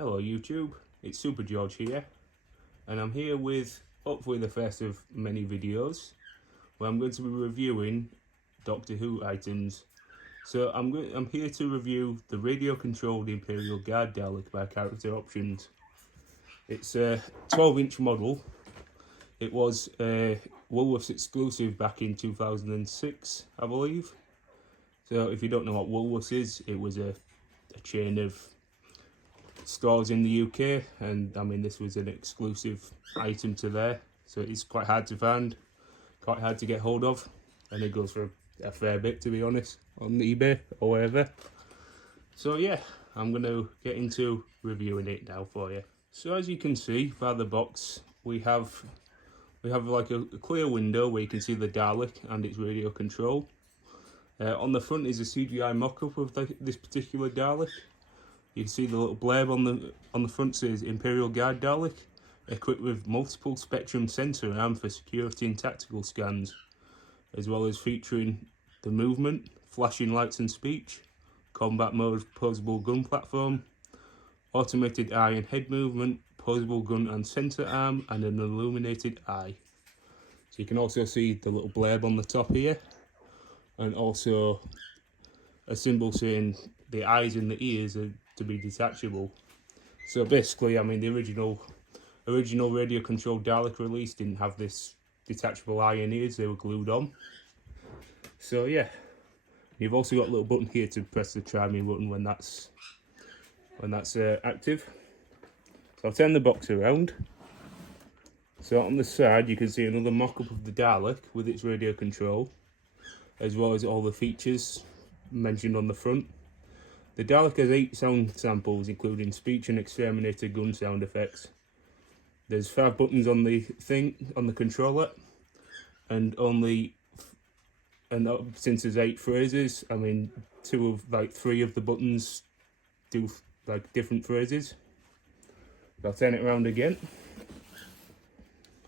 Hello YouTube, it's Super George here, and I'm here with hopefully the first of many videos where I'm going to be reviewing Doctor Who items. So I'm here to review the radio-controlled Imperial Guard Dalek by Character Options. It's a 12-inch model. It was a Woolworths exclusive back in 2006, I believe. So if you don't know what Woolworths is, it was a chain of stores in the UK, and I mean this was an exclusive item to there, so it's quite hard to find, quite hard to get hold of, and it goes for a fair bit, to be honest, on eBay or wherever. So yeah, I'm going to get into reviewing it now for you. So as you can see by the box, we have like a clear window where you can see the Dalek and its radio control. On the front is a CGI mock-up of this particular Dalek. You can see the little blurb on the front says Imperial Guard Dalek, equipped with multiple spectrum sensor arm for security and tactical scans, as well as featuring the movement, flashing lights and speech, combat mode, posable gun platform, automated eye and head movement, posable gun and sensor arm, and an illuminated eye. So you can also see the little blurb on the top here, and also a symbol saying the eyes and the ears are to be detachable. So basically, I mean, the original radio controlled Dalek release didn't have this detachable eye and ears, they were glued on. So yeah, you've also got a little button here to press the try me button when that's active. So I'll turn the box around. So on the side you can see another mock-up of the Dalek with its radio control, as well as all the features mentioned on the front. The Dalek has 8 sound samples, including speech and exterminator gun sound effects. There's 5 buttons on the controller, and since there's 8 phrases, I mean 3 of the buttons do like different phrases. I'll turn it around again.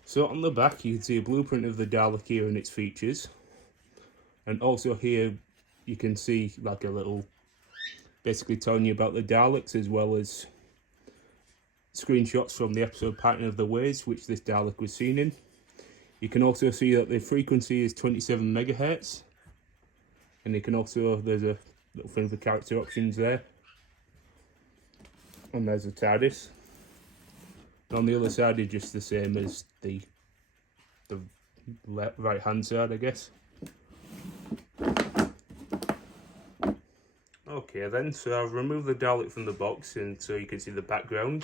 So on the back you can see a blueprint of the Dalek here and its features, and also here you can see like a little, basically telling you about the Daleks, as well as screenshots from the episode Pattern of the Ways, which this Dalek was seen in. You can also see that the frequency is 27 megahertz, and you can also, there's a little thing for character options there, and there's a TARDIS. And on the other side is just the same as the right hand side, I guess. Okay then, so I've removed the Dalek from the box, and so you can see the background.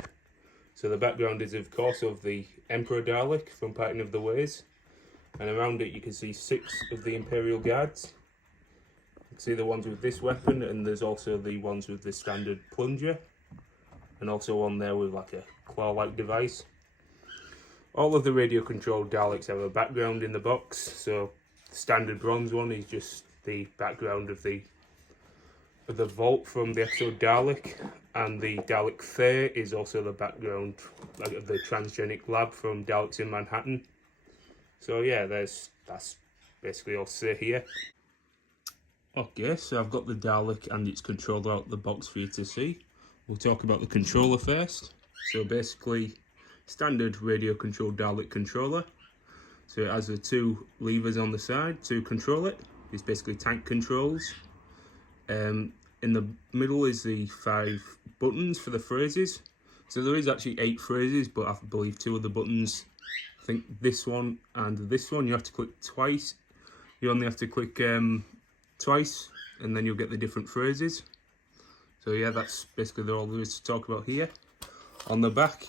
So the background is of course of the Emperor Dalek from Pattern of the Ways, and around it you can see 6 of the Imperial Guards. You can see the ones with this weapon, and there's also the ones with the standard plunger, and also one there with like a claw-like device. All of the radio-controlled Daleks have a background in the box, so the standard bronze one is just the background of the vault from the episode Dalek, and the Dalek Fair is also the background of the transgenic lab from Daleks in Manhattan. So yeah, that's basically all to say here. Okay, so I've got the Dalek and its controller out the box for you to see. We'll talk about the controller first. So basically, standard radio controlled Dalek controller. So it has the 2 levers on the side to control it. It's basically tank controls. In the middle is the 5 buttons for the phrases. So there is actually 8 phrases, but I believe 2 of the buttons, I think this one and this one, you have to click twice. You only have to click twice, and then you'll get the different phrases. So yeah, that's basically all there is to talk about here. On the back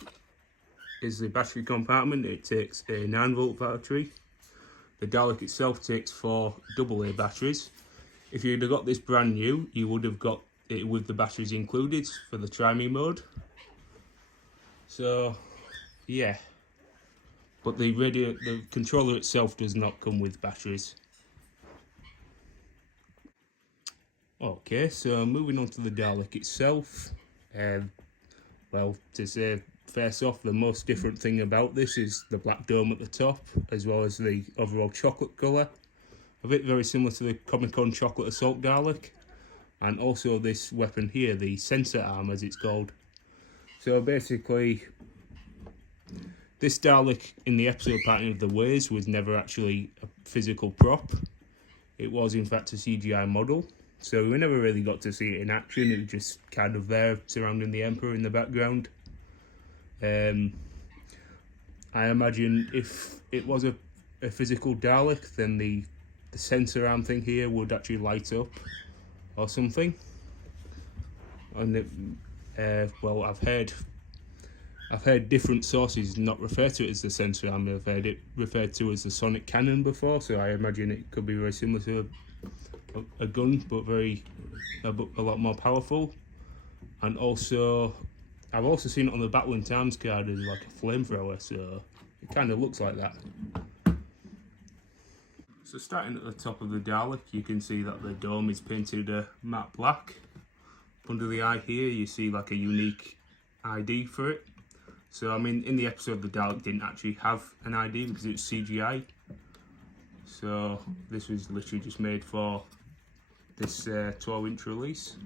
is the battery compartment. It takes a 9-volt battery. The Dalek itself takes 4 AA batteries. If you'd have got this brand new, you would have got it with the batteries included for the Try Me mode. So, yeah. But the controller itself does not come with batteries. Okay, so moving on to the Dalek itself. Well, to say first off, the most different thing about this is the black dome at the top, as well as the overall chocolate colour. A bit very similar to the Comic-Con Chocolate Assault Dalek, and also this weapon here, the sensor arm as it's called. So basically, this Dalek in the episode Pattern of the Ways was never actually a physical prop. It was in fact a CGI model. So we never really got to see it in action. It was just kind of there surrounding the Emperor in the background. I imagine if it was a physical Dalek, then the sensor arm thing here would actually light up or something. And well, I've heard different sources not refer to it as the sensor arm. I've heard it referred to as the sonic cannon before, so I imagine it could be very similar to a gun, but a lot more powerful. And also, I've also seen it on the Battle in Times card as like a flamethrower, so it kind of looks like that. So starting at the top of the Dalek, you can see that the dome is painted matte black. Under the eye here, you see like a unique ID for it. So I mean, in the episode, the Dalek didn't actually have an ID because it's CGI. So this was literally just made for this 12-inch release.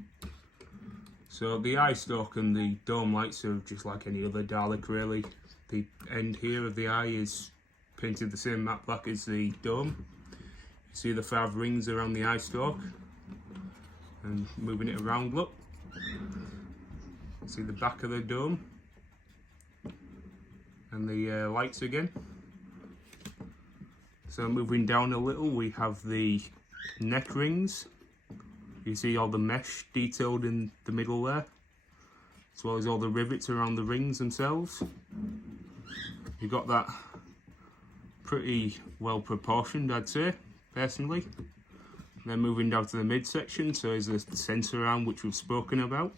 So the eye stalk and the dome lights are just like any other Dalek really. The end here of the eye is painted the same matte black as the dome. You see the 5 rings around the eye stalk. And moving it around, look. See the back of the dome. And the lights again. So moving down a little, we have the neck rings. You see all the mesh detailed in the middle there, as well as all the rivets around the rings themselves. You got that pretty well proportioned, I'd say, personally. Then moving down to the midsection, so is the sensor arm which we've spoken about.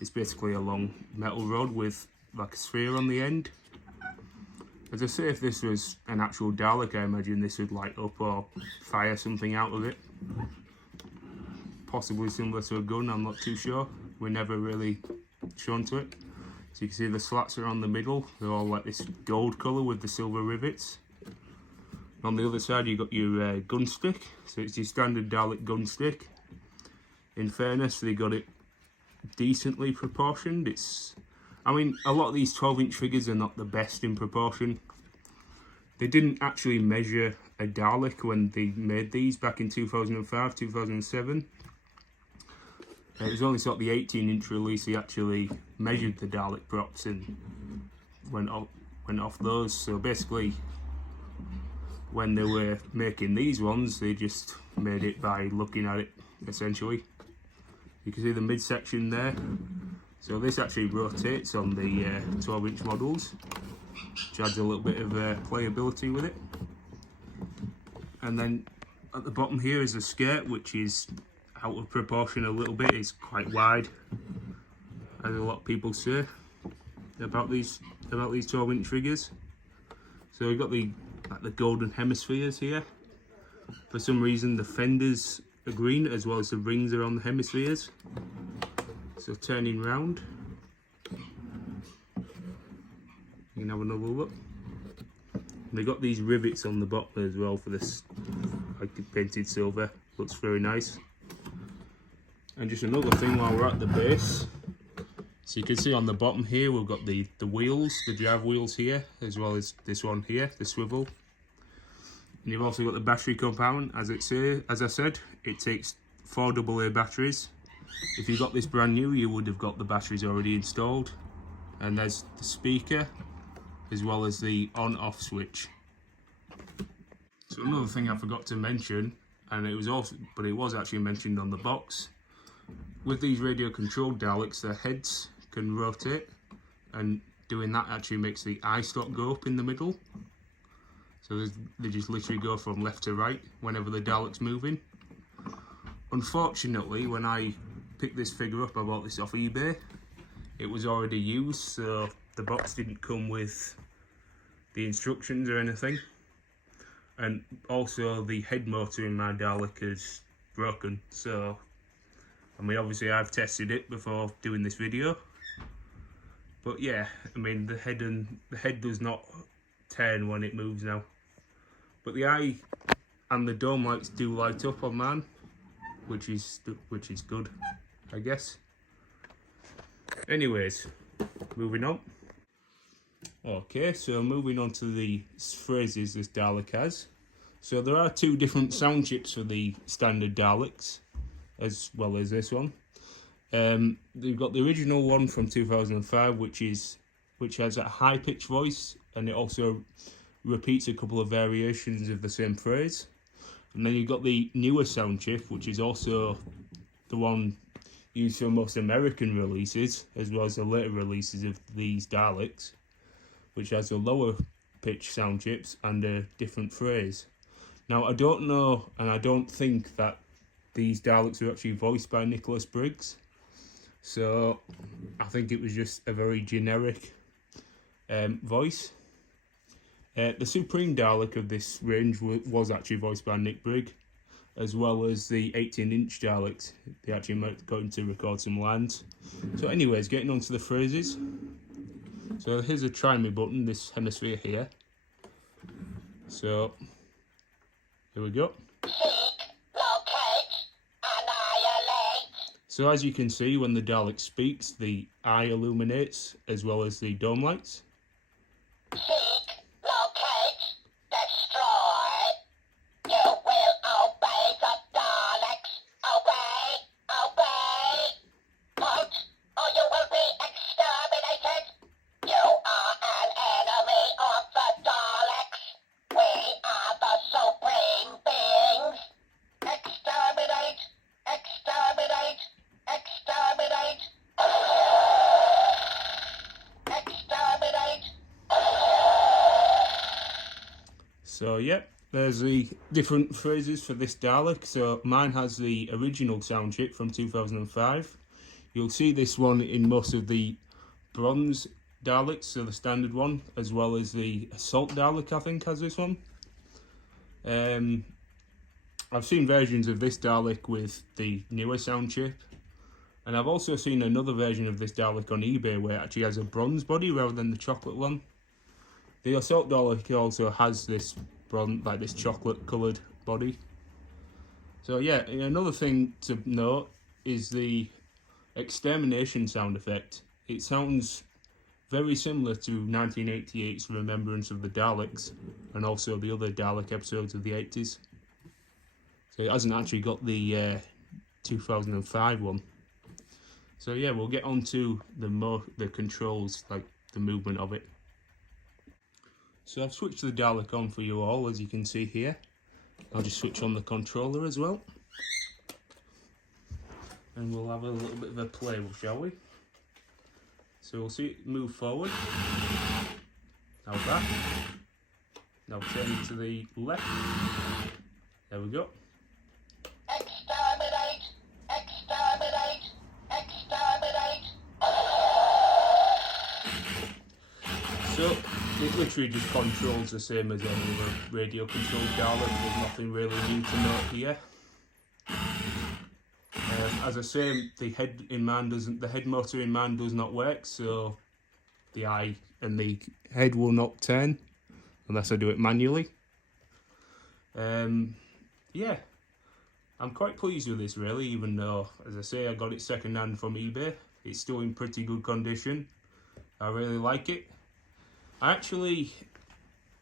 It's basically a long metal rod with like a sphere on the end. As I say, if this was an actual Dalek, I imagine this would light up or fire something out of it. Possibly similar to a gun, I'm not too sure. We're never really shown to it. So you can see the slats are on the middle. They're all like this gold colour with the silver rivets. On the other side, you've got your gun stick. So it's your standard Dalek gun stick. In fairness, they got it decently proportioned. I mean, a lot of these 12-inch figures are not the best in proportion. They didn't actually measure a Dalek when they made these back in 2005, 2007. It was only sort of the 18-inch release they actually measured the Dalek props and went off those. So basically, when they were making these ones, they just made it by looking at it, essentially. You can see the midsection there. So this actually rotates on the 12-inch models, which adds a little bit of playability with it. And then at the bottom here is the skirt, which is out of proportion a little bit. It's quite wide, as a lot of people say about these 12-inch figures. So we've got the golden hemispheres here. For some reason, the fenders are green, as well as the rings are on the hemispheres. So turning round, you can have another look. They got these rivets on the bottom as well for this, like painted silver. Looks very nice. And just another thing while we're at the base, so you can see on the bottom here we've got the wheels, the drive wheels here, as well as this one here, the swivel. And you've also got the battery compartment. As I said, it takes 4 AA batteries. If you got this brand new, you would have got the batteries already installed. And there's the speaker, as well as the on-off switch. So another thing I forgot to mention, and it was actually mentioned on the box. With these radio controlled Daleks, their heads can rotate, and doing that actually makes the eye stalk go up in the middle. So they just literally go from left to right whenever the Dalek's moving. Unfortunately, when I picked this figure up, I bought this off eBay. It was already used, so the box didn't come with the instructions or anything. And also the head motor in my Dalek is broken, so I mean, obviously I've tested it before doing this video. But yeah, I mean the head does not turn when it moves now. But the eye and the dome lights do light up on mine, which is good, I guess. Anyways, moving on. Okay, so moving on to the phrases this Dalek has. So there are two different sound chips for the standard Daleks, as well as this one. They've got the original one from 2005, which has a high-pitched voice, and it also repeats a couple of variations of the same phrase. And then you've got the newer sound chip, which is also the one used for most American releases, as well as the later releases of these Daleks, which has a lower pitch sound chips and a different phrase. Now, I don't know, and I don't think that these Daleks are actually voiced by Nicholas Briggs. So, I think it was just a very generic voice. The Supreme Dalek of this range was actually voiced by Nick Brigg, as well as the 18-inch Daleks. They actually got him to record some lines. So anyways, getting on to the phrases. So here's a try me button, this hemisphere here. So, here we go. Seek, locate, annihilate. So as you can see, when the Dalek speaks, the eye illuminates, as well as the dome lights. Seek, locate, destroy. You will obey the Daleks. Obey. Vote, or you will be exterminated. You are an enemy of the Daleks. We are the supreme beings. Exterminate. Exterminate. So yep, there's the different phrases for this Dalek. So mine has the original sound chip from 2005. You'll see this one in most of the bronze Daleks, so the standard one, as well as the Assault Dalek, I think, has this one. I've seen versions of this Dalek with the newer sound chip, and I've also seen another version of this Dalek on eBay where it actually has a bronze body rather than the chocolate one. The Assault Dalek also has this bronze, like this chocolate coloured body. So yeah, another thing to note is the extermination sound effect. It sounds very similar to 1988's Remembrance of the Daleks, and also the other Dalek episodes of the 80s. So it hasn't actually got the 2005 one. So yeah, we'll get on to the controls, like the movement of it. So I've switched the Dalek on for you all, as you can see here. I'll just switch on the controller as well. And we'll have a little bit of a play, shall we? So we'll see it move forward. Now back. Now turn it to the left. There we go. Exterminate. So it literally just controls the same as any other radio controlled Dalek. There's nothing really new to note here. As I say, the head motor in man does not work, so the eye and the head will not turn unless I do it manually. Yeah, I'm quite pleased with this really, even though, as I say, I got it second hand from eBay. It's still in pretty good condition. I really like it. I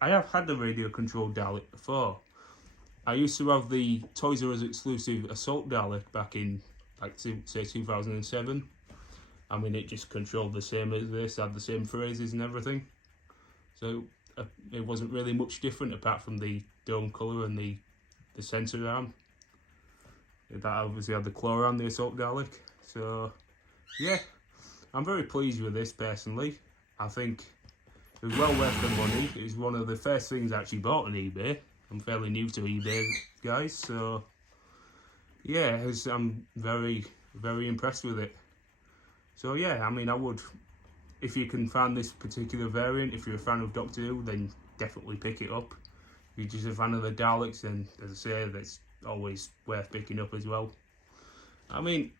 have had the radio controlled Dalek before. I used to have the Toys R Us exclusive Assault Dalek back in, like, say 2007. I mean, it just controlled the same as this, had the same phrases and everything. So it wasn't really much different apart from the dome colour and the sensor arm. That obviously had the claw arm, the Assault Dalek. So yeah, I'm very pleased with this personally. I think it was well worth the money. It was one of the first things I actually bought on eBay. I'm fairly new to eBay, guys, so yeah, I'm very, very impressed with it. So yeah, I mean, I would, if you can find this particular variant, if you're a fan of Doctor Who, then definitely pick it up. If you're just a fan of the Daleks, then as I say, that's always worth picking up as well. I mean,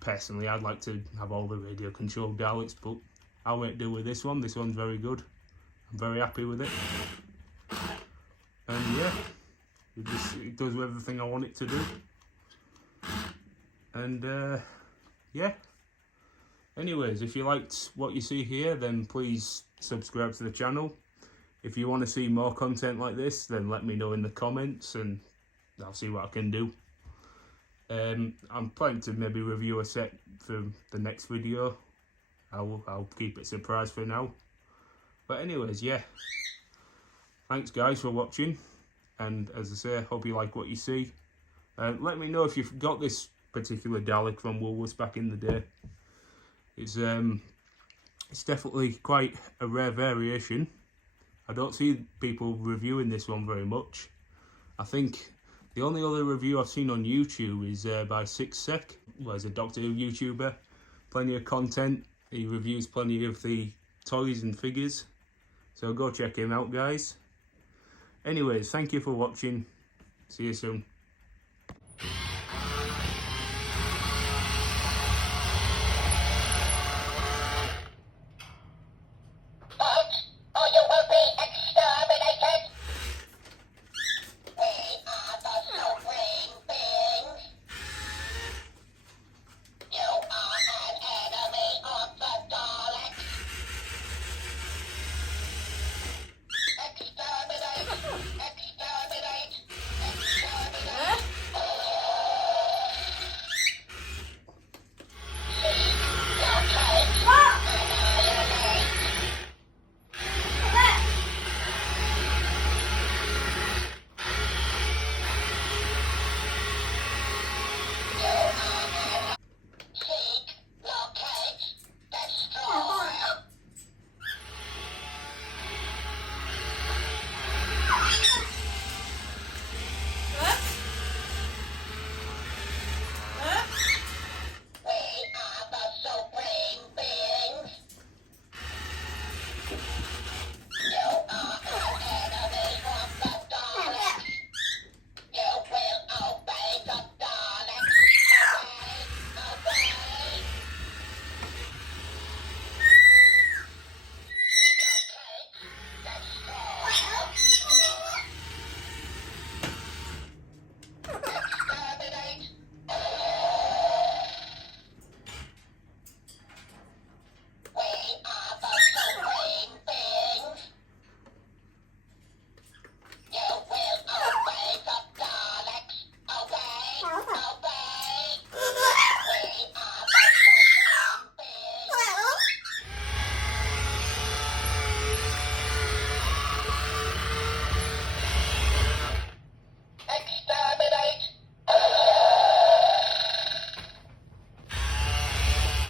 personally, I'd like to have all the radio controlled Daleks, but I won't do with this one. This one's very good. I'm very happy with it. And yeah, it does everything I want it to do. And yeah, Anyways, if you liked what you see here, then please subscribe to the channel. If you want to see more content like this, then let me know in the comments and I'll see what I can do. I'm planning to maybe review a set for the next video. I'll keep it a surprise for now. But anyways, yeah. Thanks guys for watching. And as I say, I hope you like what you see. Let me know if you've got this particular Dalek from Woolworths back in the day. It's definitely quite a rare variation. I don't see people reviewing this one very much. I think the only other review I've seen on YouTube is by Six Sec. Well, he's a Doctor Who YouTuber. Plenty of content. He reviews plenty of the toys and figures. So go check him out, guys. Anyways, thank you for watching. See you soon.